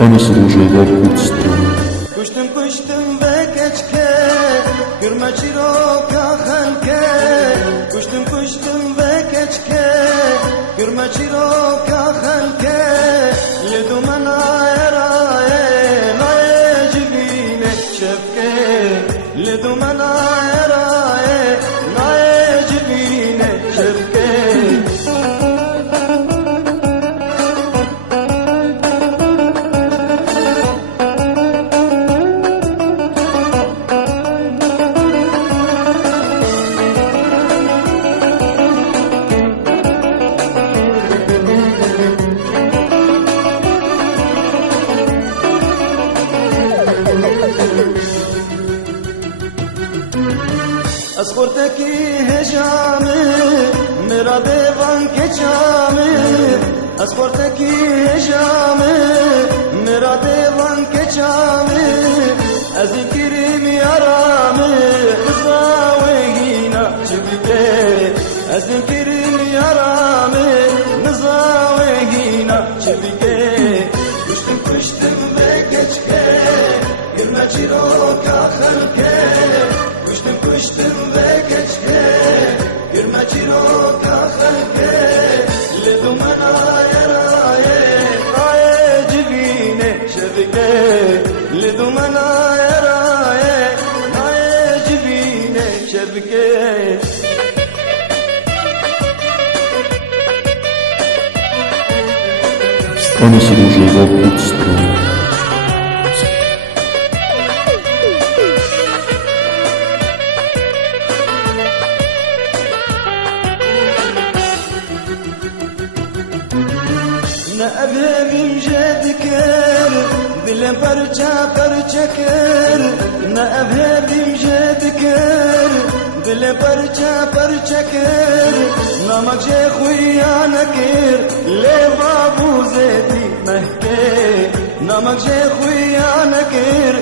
Anası Rojava Kurdistan. Kuştum ve keçke Gürme çiroka xelke Kuştum ve keçke Gürme çiroka xelke Yedu mena eraye Naye cibine şefke Yedu mena eraye Naye cibine şefke اسپورتکی هجامه میرا دیوان کچامه اسپورتکی هجامه میرا دیوان کچامه از این کریم یارامه نزاوهینا چبکه از این کریم یارامه نزاوهینا چبکه کشتم به کچکه گرمه چیروکا خلکه کشتم ve keçke Girme çiroka xelke Ledu mena eraye Naye cibine şevke Ledu mena eraye Naye cibine şevke Anası Rojava Kurdistan. Ne evim jedker Dilim parça parça ker Ne evim jedker Dilim parça parça ker Namak je khuyana ker Leva bu zeti mehke Namak je khuyana ker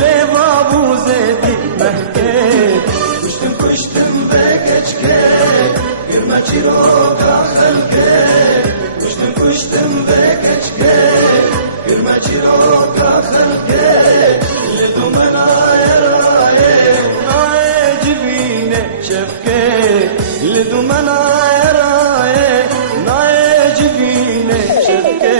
Leva bu zeti mehke Kuştum ve geçke Girme çiroka xelke Kuştum ve keçke Girme çiroka xelke Ledu mena eraye Naye cibine şefke Ledu mena eraye Naye cibine şefke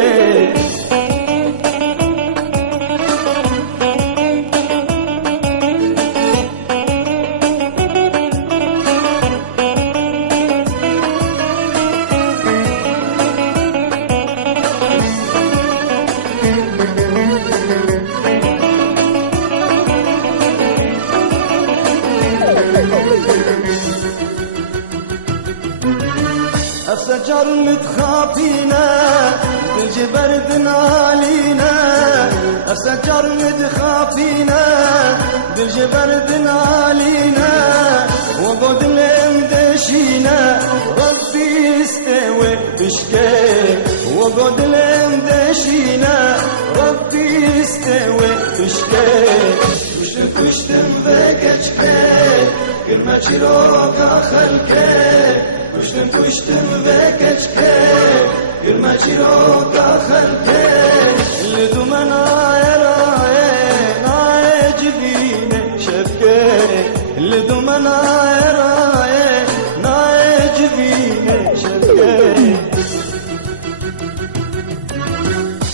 أفسجر متخافينا بالجبرد علينا أفسجر متخافينا بالجبرد علينا وقد دشينا ربي استوى بشكي وقد دشينا ربي استوى بشكي kuştum ve keçke Girme çiroka xelke Kuştum ve keçke Girme çiroka xelke